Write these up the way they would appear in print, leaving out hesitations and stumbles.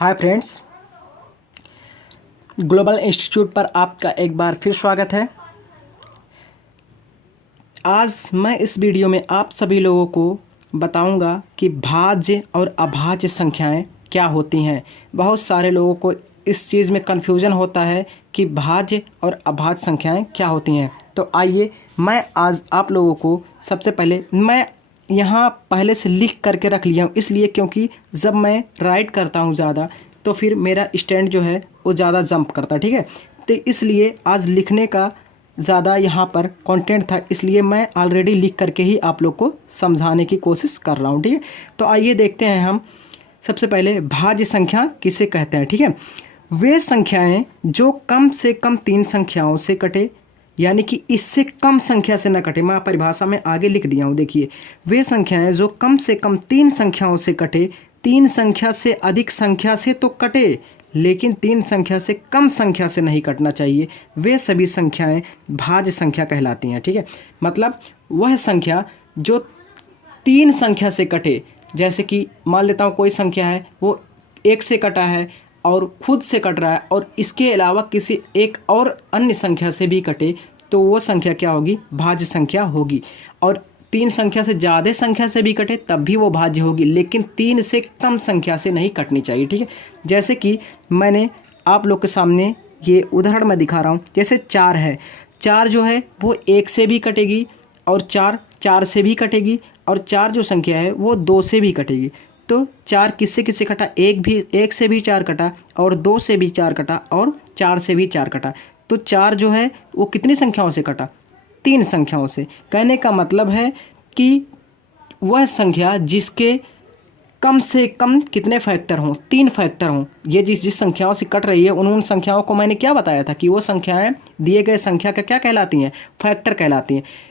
Hi friends, global institute पर आपका एक बार फिर स्वागत है। आज मैं इस वीडियो में आप सभी लोगों को बताऊंगा कि भाज्य और अभाज्य संख्याएं क्या होती हैं। बहुत सारे लोगों को इस चीज़ में कन्फ्यूज़न होता है कि भाज्य और अभाज्य संख्याएं क्या होती हैं। तो आइए मैं आज आप लोगों को सबसे पहले मैं यहाँ पहले से लिख करके रख लिया हूँ, इसलिए क्योंकि जब मैं राइट करता हूँ ज़्यादा तो फिर मेरा स्टैंड जो है वो ज़्यादा जंप करता है। ठीक है, तो इसलिए आज लिखने का ज़्यादा यहाँ पर कंटेंट था, इसलिए मैं ऑलरेडी लिख करके ही आप लोग को समझाने की कोशिश कर रहा हूँ। ठीक है, तो आइए देखते हैं हम सबसे पहले भाज्य संख्या किसे कहते हैं। ठीक है, वे संख्याएं जो कम से कम 3 संख्याओं से कटे, यानी कि इससे कम संख्या से न कटे। मैं परिभाषा में आगे लिख दिया हूँ, देखिए, वे संख्याएं जो कम से कम 3 संख्याओं से कटे, 3 संख्या से अधिक संख्या से तो कटे लेकिन 3 संख्या से कम संख्या से नहीं कटना चाहिए, वे सभी संख्याएं भाज्य संख्या कहलाती हैं। ठीक है, मतलब वह संख्या जो 3 संख्या से कटे, जैसे कि मान लेता हूँ कोई संख्या है वो 1 से कटा है और खुद से कट रहा है और इसके अलावा किसी एक और अन्य संख्या से भी कटे, तो वो संख्या क्या होगी? भाज्य संख्या होगी। और 3 संख्या से ज़्यादा संख्या से भी कटे तब भी वो भाज्य होगी, लेकिन 3 से कम संख्या से नहीं कटनी चाहिए। ठीक है, जैसे कि मैंने आप लोग के सामने ये उदाहरण मैं दिखा रहा हूँ। जैसे 4 है, 4 जो है वो 1 से भी कटेगी और 4 से भी कटेगी और 4 जो संख्या है वो 2 से भी कटेगी। तो 4 किससे किससे कटा? 1 से भी 4 कटा और 2 से भी 4 कटा और 4 से भी 4 कटा। तो 4 जो है वो कितनी संख्याओं से कटा? 3 संख्याओं से। कहने का मतलब है कि वह संख्या जिसके कम से कम कितने फैक्टर हों? 3 फैक्टर हों। ये जिस संख्याओं से कट रही है उन संख्याओं को मैंने क्या बताया था कि वो संख्याएं दिए गए संख्या का क्या कहलाती हैं? फैक्टर कहलाती हैं।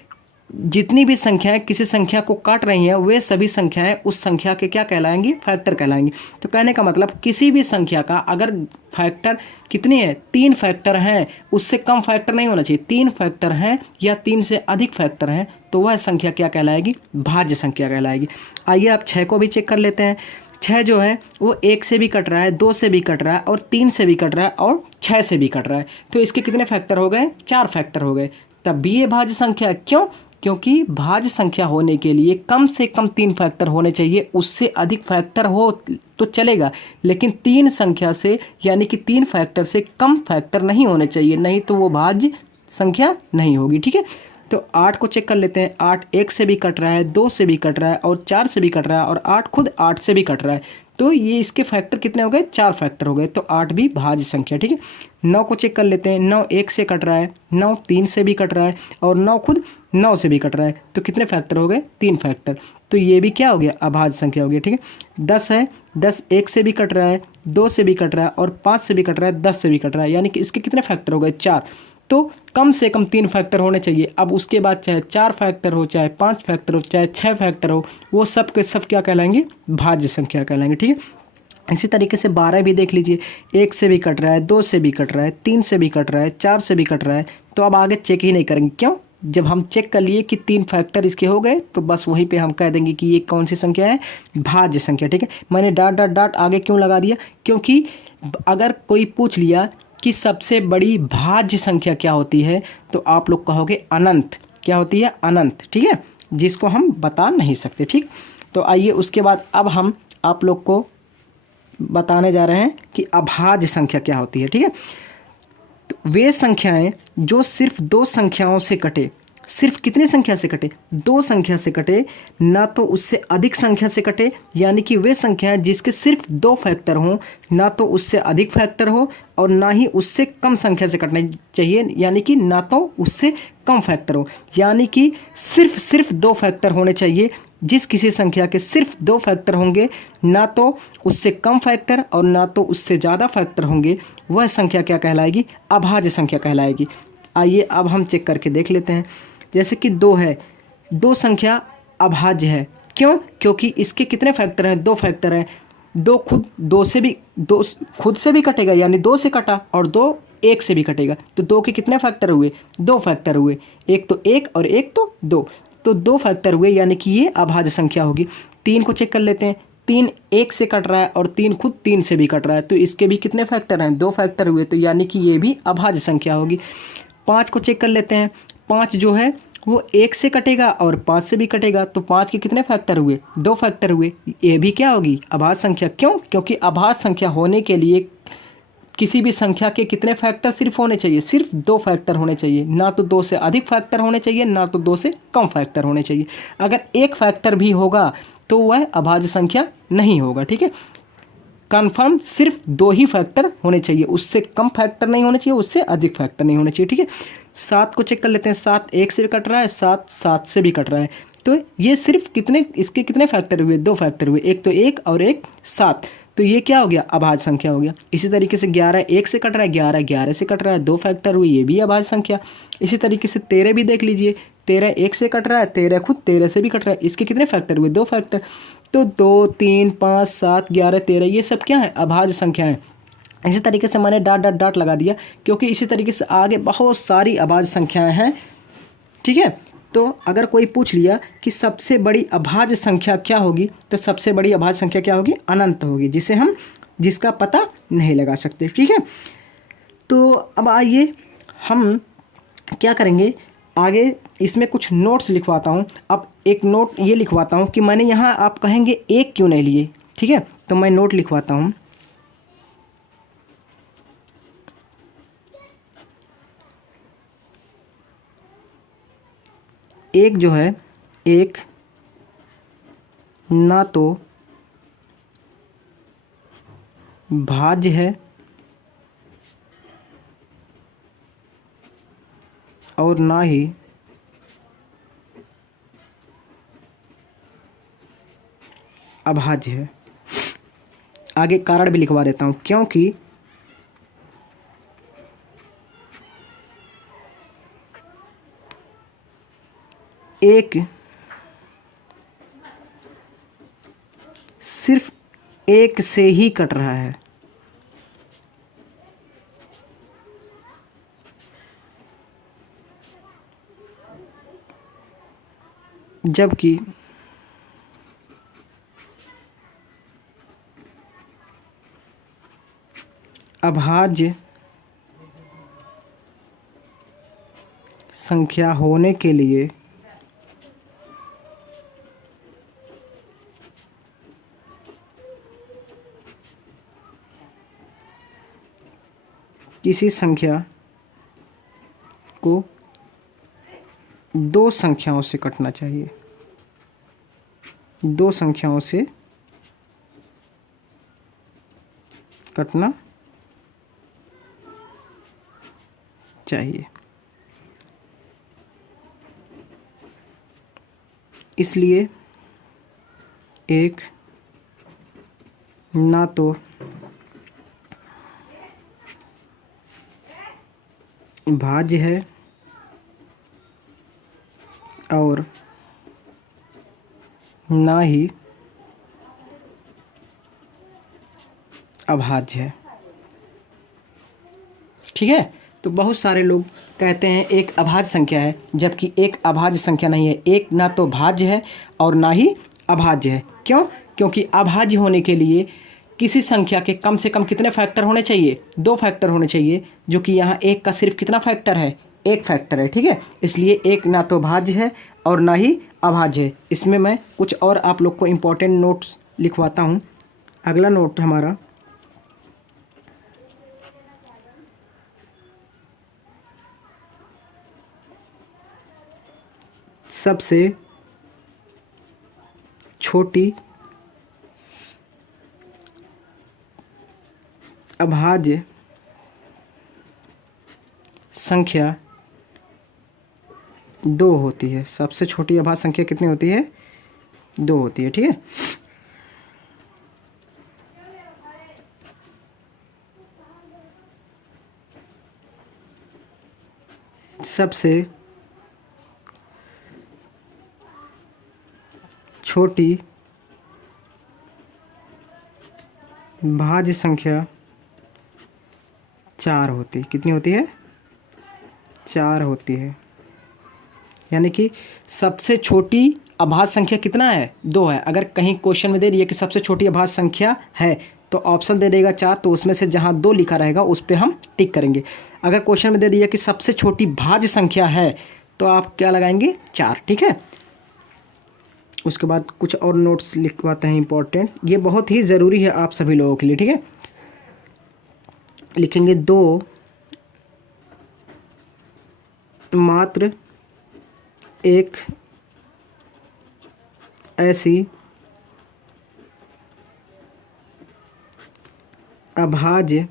जितनी भी संख्याएं किसी संख्या को काट रही हैं वे सभी संख्याएं उस संख्या के क्या कहलाएंगी? फैक्टर कहलाएंगी। तो कहने का मतलब किसी भी संख्या का अगर फैक्टर कितनी है? 3 फैक्टर हैं, उससे कम फैक्टर नहीं होना चाहिए। 3 फैक्टर हैं या 3 से अधिक फैक्टर हैं तो वह संख्या क्या कहलाएगी? भाज्य संख्या कहलाएगी। आइए आप 6 को भी चेक कर लेते हैं। 6 जो है वो 1 से भी कट रहा है, 2 से भी कट रहा है और 3 से भी कट रहा है और 6 से भी कट रहा है। तो इसके कितने फैक्टर हो गए? 4 फैक्टर हो गए। तब भी ये भाज्य संख्या। क्यों? क्योंकि भाज्य संख्या होने के लिए कम से कम 3 फैक्टर होने चाहिए। उससे अधिक फैक्टर हो तो चलेगा, लेकिन 3 संख्या से यानी कि 3 फैक्टर से कम फैक्टर नहीं होने चाहिए, नहीं तो वो भाज्य संख्या नहीं होगी। ठीक है, तो 8 को चेक कर लेते हैं। 8 1 से भी कट रहा है, 2 से भी कट रहा है और 4 से भी कट रहा है और 8 खुद 8 से भी कट रहा है। तो ये इसके फैक्टर कितने हो गए? 4 फैक्टर हो गए। तो 8 भी भाज्य संख्या। ठीक है, 9 को चेक कर लेते हैं। 9 1 से कट रहा है, 9 3 से भी कट रहा है और 9 खुद 9 से भी कट रहा है। तो कितने फैक्टर हो गए? 3 फैक्टर। तो ये भी क्या हो गया? अभाज्य संख्या हो गया। ठीक है, 10 है, 10 1 से भी कट रहा है, 2 से भी कट रहा है और 5 से भी कट रहा है, 10 से भी कट रहा है, यानी कि इसके कितने फैक्टर हो गए? 4। तो कम से कम 3 फैक्टर होने चाहिए। अब उसके बाद चाहे 4 फैक्टर हो, चाहे 5 फैक्टर हो, चाहे 6 फैक्टर हो, वो सब के सब क्या कहलाएंगे? भाज्य संख्या कहलाएंगे। ठीक है, इसी तरीके से 12 भी देख लीजिए। 1 से भी कट रहा है, 2 से भी कट रहा है, 3 से भी कट रहा है, 4 से भी कट रहा है। तो अब आगे चेक ही नहीं करेंगे। क्यों? जब हम चेक कर लिए कि 3 फैक्टर इसके हो गए तो बस वहीं पे हम कह देंगे कि ये कौन सी संख्या है? भाज्य संख्या। ठीक है, मैंने डॉट डॉट डॉट आगे क्यों लगा दिया? क्योंकि अगर कोई पूछ लिया कि सबसे बड़ी भाज्य संख्या क्या होती है तो आप लोग कहोगे अनंत। क्या होती है? अनंत। ठीक है, जिसको हम बता नहीं सकते। ठीक, तो आइए उसके बाद अब हम आप लोग को बताने जा रहे हैं कि अभाज्य संख्या क्या होती है। ठीक है, तो वे संख्याएं जो सिर्फ 2 संख्याओं से कटे, सिर्फ कितनी संख्या से कटे? 2 संख्या से कटे, ना तो उससे अधिक संख्या से कटे, यानी कि वे संख्याएं जिसके सिर्फ 2 फैक्टर हों, ना तो उससे अधिक फैक्टर हो और ना ही उससे कम संख्या से कटना चाहिए, यानी कि ना तो उससे कम फैक्टर हो, यानी कि सिर्फ 2 फैक्टर होने चाहिए। जिस किसी संख्या के सिर्फ 2 फैक्टर होंगे, ना तो उससे कम फैक्टर और ना तो उससे ज़्यादा फैक्टर होंगे, वह संख्या क्या कहलाएगी? अभाज्य संख्या कहलाएगी। आइए अब हम चेक करके देख लेते हैं। जैसे कि 2 है, 2 संख्या अभाज्य है। क्यों? क्योंकि इसके कितने फैक्टर हैं? 2 फैक्टर हैं। 2 खुद 2 से भी 2 खुद से भी कटेगा, यानी 2 से कटा, और 2 1 से भी कटेगा। तो 2 के कितने फैक्टर हुए? 2 फैक्टर हुए। एक तो 1 और एक तो 2, तो 2 फैक्टर हुए, यानी कि ये अभाज्य संख्या होगी। 3 को चेक कर लेते हैं। 3 1 से कट रहा है और 3 खुद 3 से भी कट रहा है, तो इसके भी कितने फैक्टर हैं? 2 फैक्टर हुए, तो यानी कि ये भी अभाज्य संख्या होगी। 5 को चेक कर लेते हैं। 5 जो है वो 1 से कटेगा और 5 से भी कटेगा, तो 5 के कितने फैक्टर हुए? 2 फैक्टर हुए। ये भी क्या होगी? अभाज्य संख्या। क्यों? क्योंकि अभाज्य संख्या होने के लिए किसी भी संख्या के कितने फैक्टर सिर्फ होने चाहिए? सिर्फ 2 फैक्टर होने चाहिए, ना तो 2 से अधिक फैक्टर होने चाहिए, ना तो 2 से कम फैक्टर होने चाहिए। अगर 1 फैक्टर भी होगा तो वह अभाज्य संख्या नहीं होगा। ठीक है, कन्फर्म सिर्फ 2 ही फैक्टर होने चाहिए, उससे कम फैक्टर नहीं होने चाहिए, उससे अधिक फैक्टर नहीं होने चाहिए। ठीक है, 7 को चेक कर लेते हैं। 7 1 से भी कट रहा है, 7 7 से भी कट रहा है, तो ये सिर्फ कितने, इसके कितने फैक्टर हुए? 2 फैक्टर हुए, एक तो 1 और एक 7, तो ये क्या हो गया? अभाज्य संख्या हो गया। इसी तरीके से 11 1 से कट रहा है, 11 11 से कट रहा है, 2 फैक्टर हुए, ये भी अभाज्य संख्या। इसी तरीके से 13 भी देख लीजिए, 13 1 से कट रहा है, 13 खुद 13 से भी कट रहा है, इसके कितने फैक्टर हुए? 2 फैक्टर। तो 2 3 5 7 11 13 ये सब क्या है? अभाज्य संख्या है। इसी तरीके से मैंने डॉट डॉट डॉट लगा दिया, क्योंकि इसी तरीके से आगे बहुत सारी अभाज्य संख्याएं हैं। ठीक है, तो अगर कोई पूछ लिया कि सबसे बड़ी अभाज्य संख्या क्या होगी, तो सबसे बड़ी अभाज्य संख्या क्या होगी? अनंत होगी, जिसका पता नहीं लगा सकते। ठीक है, तो अब आइए हम क्या करेंगे आगे, इसमें कुछ नोट्स लिखवाता हूँ। अब एक नोट ये लिखवाता हूँ कि मैंने यहाँ, आप कहेंगे 1 क्यों नहीं लिए? ठीक है, तो मैं नोट लिखवाता हूँ। एक जो है, एक ना तो भाज्य है और ना ही अभाज्य है। आगे कारण भी लिखवा देता हूँ, क्योंकि एक सिर्फ 1 से ही कट रहा है, जबकि अभाज्य संख्या होने के लिए किसी संख्या को 2 संख्याओं से कटना चाहिए, 2 संख्याओं से कटना चाहिए। इसलिए एक ना तो भाज्य है और ना ही अभाज्य है। ठीक है, तो बहुत सारे लोग कहते हैं एक अभाज्य संख्या है, जबकि एक अभाज्य संख्या नहीं है। एक ना तो भाज्य है और ना ही अभाज्य है। क्यों? क्योंकि अभाज्य होने के लिए किसी संख्या के कम से कम कितने फैक्टर होने चाहिए? 2 फैक्टर होने चाहिए, जो कि यहाँ एक का सिर्फ कितना फैक्टर है? 1 फैक्टर है। ठीक है, इसलिए एक ना तो भाज्य है और ना ही अभाज्य है। इसमें मैं कुछ और आप लोग को इम्पोर्टेंट नोट्स लिखवाता हूँ। अगला नोट हमारा, सबसे छोटी अभाज्य संख्या 2 होती है। सबसे छोटी अभाज्य संख्या कितनी होती है? 2 होती है। ठीक है, सबसे छोटी भाज्य संख्या 4 होती है। कितनी होती है? 4 होती है। यानी कि सबसे छोटी अभाज्य संख्या कितना है, 2 है। अगर कहीं क्वेश्चन में दे दिया कि सबसे छोटी अभाज्य संख्या है तो ऑप्शन दे देगा 4, तो उसमें से जहाँ 2 लिखा रहेगा उस पर हम टिक करेंगे। अगर क्वेश्चन में दे दिया कि सबसे छोटी भाज्य संख्या है तो आप क्या लगाएंगे, 4। ठीक है। उसके बाद कुछ और नोट्स लिखवाते हैं इंपॉर्टेंट, ये बहुत ही ज़रूरी है आप सभी लोगों के लिए। ठीक है, लिखेंगे 2 मात्र एक ऐसी अभाज्य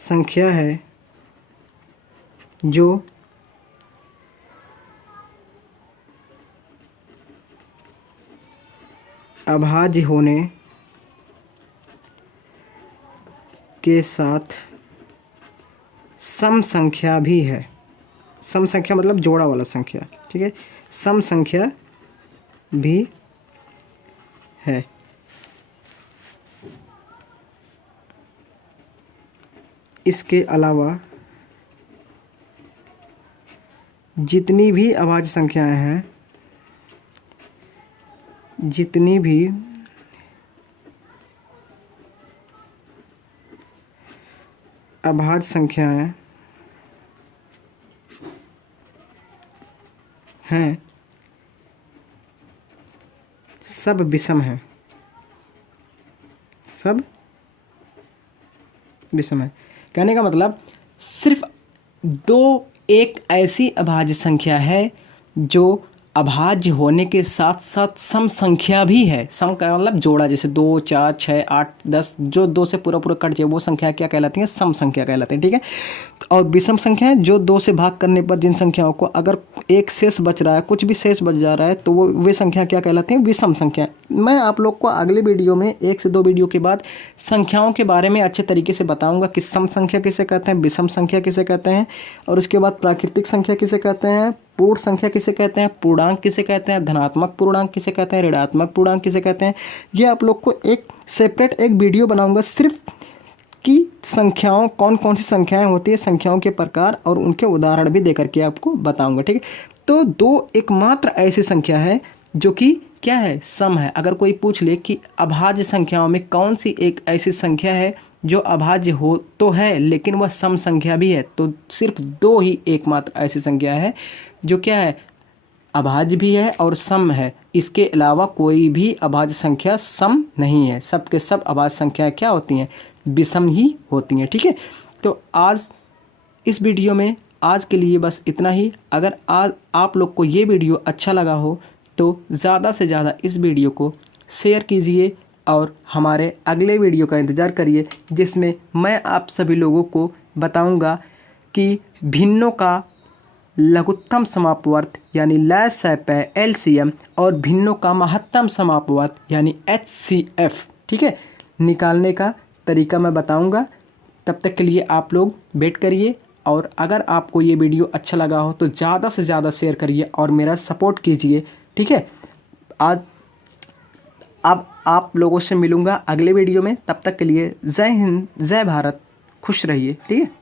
संख्या है जो अभाज्य होने के साथ सम संख्या भी है। सम संख्या मतलब जोड़ा वाला संख्या। ठीक है, सम संख्या भी है। इसके अलावा जितनी भी अभाज्य संख्याएं हैं, जितनी भी अभाज्य संख्याएं हैं सब विषम हैं, सब विषम है। कहने का मतलब सिर्फ 2 एक ऐसी अभाज्य संख्या है जो अभाज्य होने के साथ साथ सम संख्या भी है। सम का मतलब जोड़ा, जैसे 2, 4, 6, 8, 10, जो 2 से पूरा पूरा कट जाए वो संख्या क्या कहलाती है, सम संख्या कहलाती है। ठीक है, और विषम संख्या है जो 2 से भाग करने पर जिन संख्याओं को अगर एक शेष बच रहा है, कुछ भी शेष बच जा रहा है, तो वो वे संख्या क्या कहलाती है, विषम संख्या। मैं आप लोग को अगले वीडियो में 1 से 2 वीडियो के बाद संख्याओं के बारे में अच्छे तरीके से बताऊंगा कि सम संख्या किसे कहते हैं, विषम संख्या किसे कहते हैं, और उसके बाद प्राकृतिक संख्या किसे कहते हैं, पूर्ण संख्या किसे कहते हैं, पूर्णांक किसे कहते हैं, धनात्मक पूर्णांक किसे कहते हैं, ऋणात्मक पूर्णांक किसे कहते हैं। ये आप लोग को एक सेपरेट एक वीडियो बनाऊंगा सिर्फ कि संख्याओं कौन कौन सी संख्याएं होती है, संख्याओं के प्रकार और उनके उदाहरण भी देकर के आपको बताऊंगा। ठीक है, तो 2 एकमात्र ऐसी संख्या है जो कि क्या है, सम है। अगर कोई पूछ ले कि अभाज्य संख्याओं में कौन सी एक ऐसी संख्या है जो अभाज्य हो तो है लेकिन वह सम संख्या भी है, तो सिर्फ 2 ही एकमात्र ऐसी संख्या है जो क्या है, अभाज्य भी है और सम है। इसके अलावा कोई भी अभाज्य संख्या सम नहीं है। सब के सब अभाज्य संख्याएं क्या होती हैं, विषम ही होती हैं। ठीक है, तो आज इस वीडियो में आज के लिए बस इतना ही। अगर आज आप लोग को ये वीडियो अच्छा लगा हो तो ज़्यादा से ज़्यादा इस वीडियो को शेयर कीजिए और हमारे अगले वीडियो का इंतज़ार करिए, जिसमें मैं आप सभी लोगों को बताऊंगा कि भिन्नों का लघुत्तम समापवर्त यानी लसपय LCM और भिन्नों का महत्तम समापवर्त यानी HCF, ठीक है, निकालने का तरीका मैं बताऊंगा। तब तक के लिए आप लोग वेट करिए, और अगर आपको ये वीडियो अच्छा लगा हो तो ज़्यादा से ज़्यादा शेयर करिए और मेरा सपोर्ट कीजिए। ठीक है, अब आप लोगों से मिलूँगा अगले वीडियो में। तब तक के लिए जय हिंद, जय भारत, खुश रहिए। ठीक है।